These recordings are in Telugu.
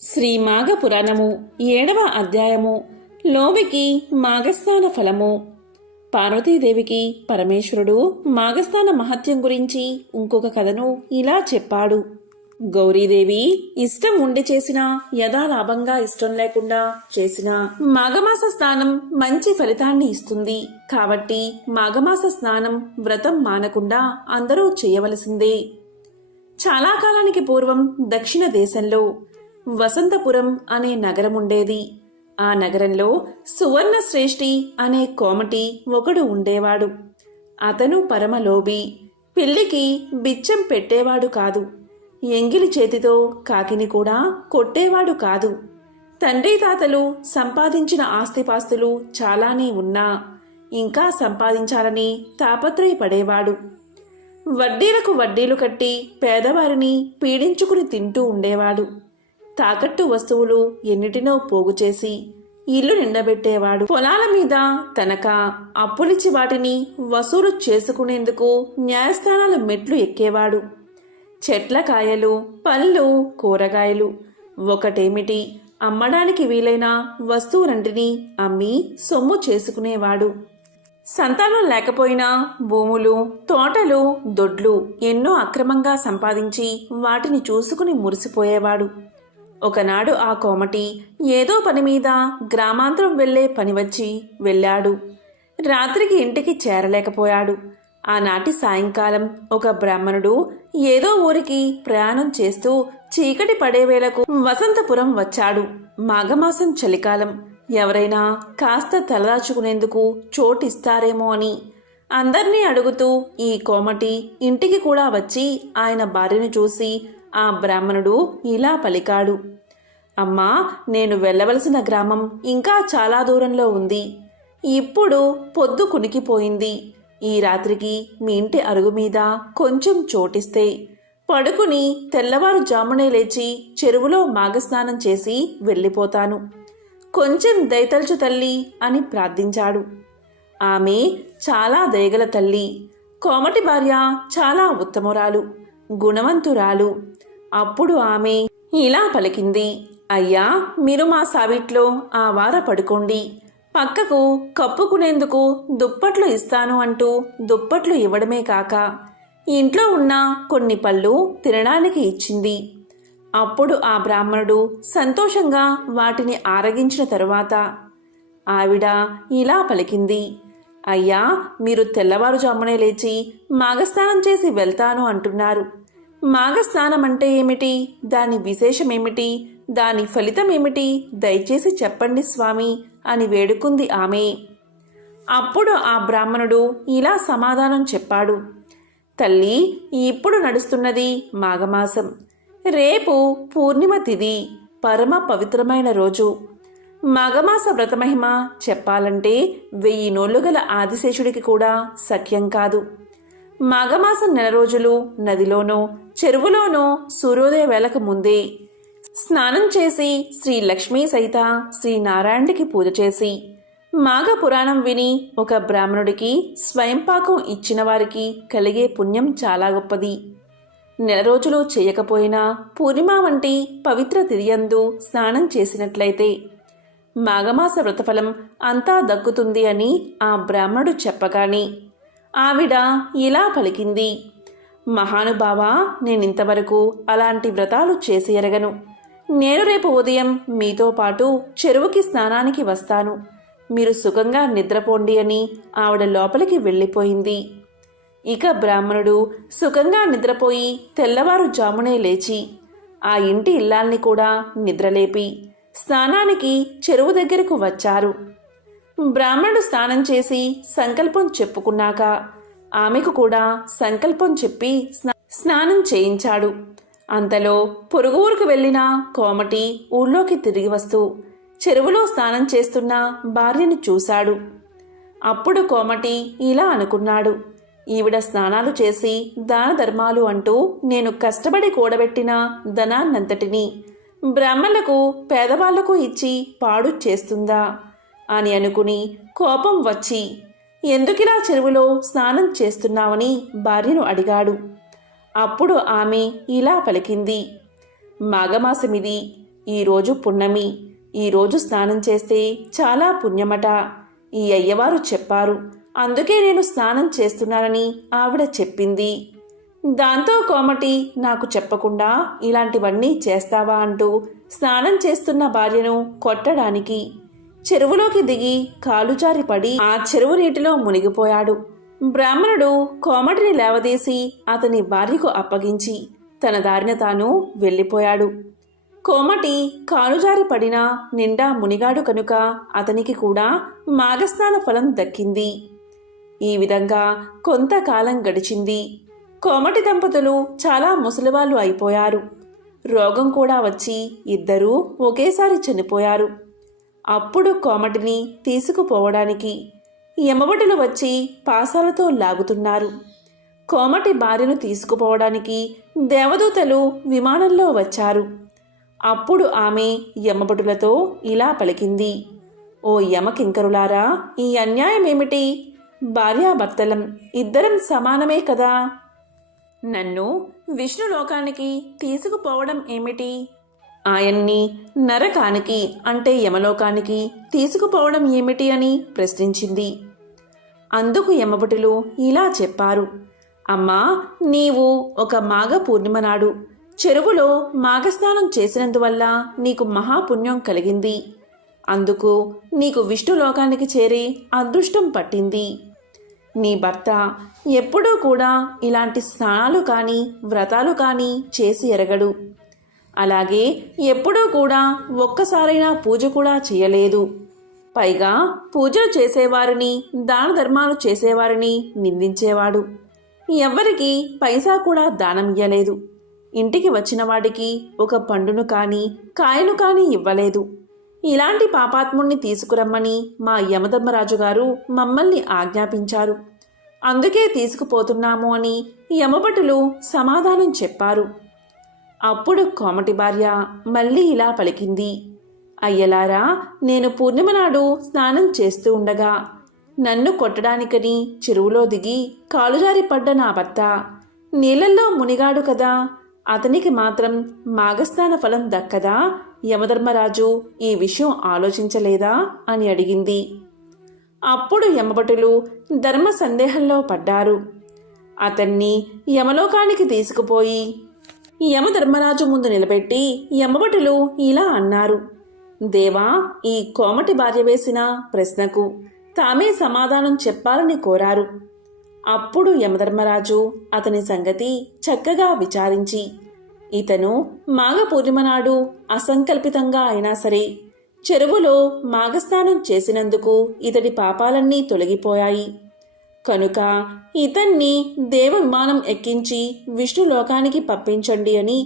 శ్రీ మాఘ పురాణము 7వ అధ్యాయము లోవికి మాఘస్నాన ఫలము. పార్వతీదేవికి పరమేశ్వరుడు మాఘస్నాన మహత్యం గురించి ఇంకొక కథను ఇలా చెప్పాడు. గౌరీదేవి ఇష్టం ఉండి చేసినా, యథాలాభంగా ఇష్టం లేకుండా చేసినా మాఘమాస స్నానం మంచి ఫలితాన్ని ఇస్తుంది. కాబట్టి మాఘమాస స్నానం వ్రతం మానకుండా అందరూ చేయవలసిందే. చాలా కాలానికి పూర్వం దక్షిణ దేశంలో వసంతపురం అనే నగరముండేది. ఆ నగరంలో సువర్ణ శ్రేష్ఠి అనే కోమటి ఒకడు ఉండేవాడు. అతను పరమలోభి. పిల్లికి బిచ్చం పెట్టేవాడు కాదు. ఎంగిలి చేతితో కాకిని కూడా కొట్టేవాడు కాదు. తండ్రి తాతలు సంపాదించిన ఆస్తిపాస్తులు చాలానే ఉన్నా ఇంకా సంపాదించాలని తాపత్రయపడేవాడు. వడ్డీలకు వడ్డీలు కట్టి పేదవారిని పీడించుకుని తింటూ ఉండేవాడు. తాకట్టు వస్తువులు ఎన్నిటినో పోగు చేసి ఇల్లు నిండబెట్టేవాడు. పొలాల మీద తనఖా అప్పులిచ్చి వాటిని వసూలు చేసుకునేందుకు న్యాయస్థానాల మెట్లు ఎక్కేవాడు. చెట్ల కాయలు, పళ్ళు, కూరగాయలు ఒకటేమిటి అమ్మడానికి వీలైన వస్తువులంటిని అమ్మి సొమ్ము చేసుకునేవాడు. సంతానం లేకపోయినా భూములు, తోటలు, దొడ్లు ఎన్నో అక్రమంగా సంపాదించి వాటిని చూసుకుని మురిసిపోయేవాడు. ఒకనాడు ఆ కోమటి ఏదో పని మీద గ్రామాంతరం వెళ్లే పని వచ్చి వెళ్ళాడు. రాత్రికి ఇంటికి చేరలేకపోయాడు. ఆనాటి సాయంకాలం ఒక బ్రాహ్మణుడు ఏదో ఊరికి ప్రయాణం చేస్తూ చీకటి పడేవేళకు వసంతపురం వచ్చాడు. మాఘమాసం చలికాలం. ఎవరైనా కాస్త తలదాచుకునేందుకు చోటిస్తారేమో అని అందర్నీ అడుగుతూ ఈ కోమటి ఇంటికి కూడా వచ్చి ఆయన భార్యను చూసి ఆ బ్రాహ్మణుడు ఇలా పలికాడు. అమ్మా, నేను వెళ్ళవలసిన గ్రామం ఇంకా చాలా దూరంలో ఉంది. ఇప్పుడు పొద్దు కునికిపోయింది. ఈ రాత్రికి మీ ఇంటి అరుగు మీద కొంచెం చోటిస్తే పడుకుని తెల్లవారుజామునే లేచి చెరువులో మాఘస్నానం చేసి వెళ్ళిపోతాను. కొంచెం దయతల్చు తల్లి అని ప్రార్థించాడు. ఆమె చాలా దయగల తల్లి. కోమటి భార్య చాలా ఉత్తమురాలు, గుణవంతురాలు. అప్పుడు ఆమె ఇలా పలికింది. అయ్యా, మీరు మా సావిట్లో ఆ వార పడుకోండి. పక్కకు కప్పుకునేందుకు దుప్పట్లు ఇస్తాను అంటూ దుప్పట్లు ఇవ్వడమే కాక ఇంట్లో ఉన్న కొన్ని పళ్ళు తినడానికి ఇచ్చింది. అప్పుడు ఆ బ్రాహ్మణుడు సంతోషంగా వాటిని ఆరగించిన తరువాత ఆవిడ ఇలా పలికింది. అయ్యా, మీరు తెల్లవారుజామునే లేచి మాఘస్నానం చేసి వెళ్తాను అంటున్నారు. మాఘస్నానం అంటే ఏమిటి? దాని విశేషమేమిటి? దాని ఫలితం ఏమిటి? దయచేసి చెప్పండి స్వామి అని వేడుకుంది ఆమె. అప్పుడు ఆ బ్రాహ్మణుడు ఇలా సమాధానం చెప్పాడు. తల్లి, ఇప్పుడు నడుస్తున్నది మాఘమాసం. రేపు పూర్ణిమ తిథి, పరమ పవిత్రమైన రోజు. మాఘమాస వ్రతమహిమ చెప్పాలంటే 1000 నోళ్లు గల ఆదిశేషుడికి కూడా సఖ్యం కాదు. మాఘమాసం నెల రోజులు నదిలోనో చెరువులోనో సూర్యోదయ వేళకు ముందే స్నానం చేసి శ్రీ లక్ష్మీ సహిత శ్రీనారాయణుడికి పూజ చేసి మాఘ పురాణం విని ఒక బ్రాహ్మణుడికి స్వయంపాకం ఇచ్చిన వారికి కలిగే పుణ్యం చాలా గొప్పది. నెల రోజులు చేయకపోయినా పూర్ణిమ వంటి పవిత్ర తిథియందు స్నానం చేసినట్లయితే మాఘమాస వ్రతఫలం అంతా దక్కుతుంది అని ఆ బ్రాహ్మణుడు చెప్పగానే ఆవిడ ఇలా పలికింది. మహానుభావా, నేనింతవరకు అలాంటి వ్రతాలు చేసి ఎరగను. నేను రేపు ఉదయం మీతో పాటు చెరువుకి స్నానానికి వస్తాను. మీరు సుఖంగా నిద్రపోండి అని ఆవిడ లోపలికి వెళ్ళిపోయింది. ఇక బ్రాహ్మణుడు సుఖంగా నిద్రపోయి తెల్లవారుజామునే లేచి ఆ ఇంటి ఇల్లాల్ని కూడా నిద్రలేపి స్నానానికి చెరువు దగ్గరకు వచ్చారు. బ్రాహ్మణుడు స్నానం చేసి సంకల్పం చెప్పుకున్నాక ఆమెకు కూడా సంకల్పం చెప్పి స్నానం చేయించాడు. అంతలో పొరుగు ఊరుకు వెళ్లిన కోమటి ఊళ్ళోకి తిరిగి వస్తూ చెరువులో స్నానం చేస్తున్న భార్యను చూశాడు. అప్పుడు కోమటి ఇలా అనుకున్నాడు. ఈవిడ స్నానాలు చేసి దాన ధర్మాలు అంటూ నేను కష్టపడి కూడబెట్టిన ధనాన్నంతటినీ బ్రాహ్మణులకు పేదవాళ్లకు ఇచ్చి పాడు చేస్తుందా అని అనుకుని కోపం వచ్చి ఎందుకిలా చెరువులో స్నానం చేస్తున్నావని భార్యను అడిగాడు. అప్పుడు ఆమె ఇలా పలికింది. మాఘమాసమిది. ఈరోజు పున్నమి, ఈరోజు స్నానం చేస్తే చాలా పుణ్యమట. ఈ అయ్యవారు చెప్పారు, అందుకే నేను స్నానం చేస్తున్నానని ఆవిడ చెప్పింది. దాంతో కోమటి నాకు చెప్పకుండా ఇలాంటివన్నీ చేస్తావా అంటూ స్నానం చేస్తున్న భార్యను కొట్టడానికి చెరువులోకి దిగి కాలుజారి పడి ఆ చెరువు నీటిలో మునిగిపోయాడు. బ్రాహ్మణుడు కోమటిని లేవదీసి అతని భార్యకు అప్పగించి తన దారిన తాను వెళ్ళిపోయాడు. కోమటి కాలుజారి పడినా నిండా మునిగాడు కనుక అతనికి కూడా మాఘస్నాన ఫలం దక్కింది. ఈ విధంగా కొంతకాలం గడిచింది. కోమటి దంపతులు చాలా ముసలివాళ్ళు అయిపోయారు. రోగం కూడా వచ్చి ఇద్దరూ ఒకేసారి చనిపోయారు. అప్పుడు కోమటిని తీసుకుపోవడానికి యమభటులు వచ్చి పాసాలతో లాగుతున్నారు. కోమటి భార్యను తీసుకుపోవడానికి దేవదూతలు విమానంలో వచ్చారు. అప్పుడు ఆమె యమభటులతో ఇలా పలికింది, ఓ యమకింకరులారా, ఈ అన్యాయమేమిటి? భార్యాభర్తలం ఇద్దరం సమానమే కదా. నన్ను విష్ణులోకానికి తీసుకుపోవడం ఏమిటి? ఆయన్ని నరకానికి అంటే యమలోకానికి తీసుకుపోవడం ఏమిటి అని ప్రశ్నించింది. అందుకు యమభటులు ఇలా చెప్పారు, అమ్మా, నీవు ఒక మాఘ పూర్ణిమ నాడు చెరువులో మాఘస్నానం చేసినందువల్ల నీకు మహాపుణ్యం కలిగింది. అందుకు నీకు విష్ణులోకానికి చేరే అదృష్టం పట్టింది. నీ భర్త ఎప్పుడూ కూడా ఇలాంటి స్నానాలు కానీ వ్రతాలు కానీ చేసి ఎరగడు. అలాగే ఎప్పుడూ కూడా ఒక్కసారైనా పూజ కూడా చేయలేదు. పైగా పూజలు చేసేవారిని, దాన ధర్మాలు చేసేవారిని నిందించేవాడు. ఎవ్వరికీ పైసా కూడా దానం ఇయ్యలేదు. ఇంటికి వచ్చిన వాడికి ఒక పండును కానీ కాయను కానీ ఇవ్వలేదు. ఇలాంటి పాపాత్ముణ్ణి తీసుకురమ్మని మా యమధర్మరాజు గారు మమ్మల్ని ఆజ్ఞాపించారు. అందుకే తీసుకుపోతున్నాము అని యమభటులు సమాధానం చెప్పారు. అప్పుడు కోమటి భార్య మళ్ళీ ఇలా పలికింది, అయ్యలారా, నేను పూర్ణిమ నాడు స్నానం చేస్తూ ఉండగా నన్ను కొట్టడానికని చెరువులో దిగి కాలుజారి పడ్డ నా భర్త నీళ్ళల్లో మునిగాడు కదా, అతనికి మాత్రం మాఘస్నాన ఫలం దక్కదా? యమధర్మరాజు ఈ విషయం ఆలోచించలేదా అని అడిగింది. అప్పుడు యమభటులు ధర్మ సందేహంలో పడ్డారు. అతన్ని యమలోకానికి తీసుకుపోయి యమధర్మరాజు ముందు నిలబెట్టి యమభటులు ఇలా అన్నారు, దేవా, ఈ కోమటి భార్య వేసిన ప్రశ్నకు తామే సమాధానం చెప్పాలని కోరారు. అప్పుడు యమధర్మరాజు అతని సంగతి చక్కగా విచారించి, ఇతను మాఘ పూర్ణిమ నాడు అసంకల్పితంగా అయినా సరే చెరువులో మాఘస్నానం చేసినందుకు ఇతడి పాపాలన్నీ తొలగిపోయాయి కనుక ఇతన్ని దేవ విమానం ఎక్కించి విష్ణులోకానికి పంపించండి అని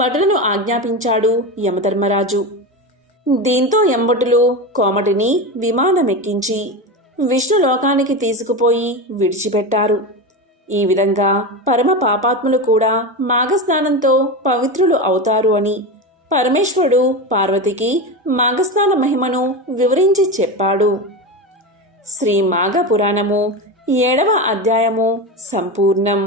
భటులను ఆజ్ఞాపించాడు యమధర్మరాజు. దీంతో యమభటులు కోమటిని విమానమెక్కించి విష్ణులోకానికి తీసుకుపోయి విడిచిపెట్టారు. ఈ విధంగా పరమ పాపాత్ములు కూడా మాఘస్నానంతో పవిత్రులు అవుతారు అని పరమేశ్వరుడు పార్వతికి మాఘస్నాన మహిమను వివరించి చెప్పాడు. శ్రీ మాఘ పురాణము 7వ అధ్యాయము సంపూర్ణం.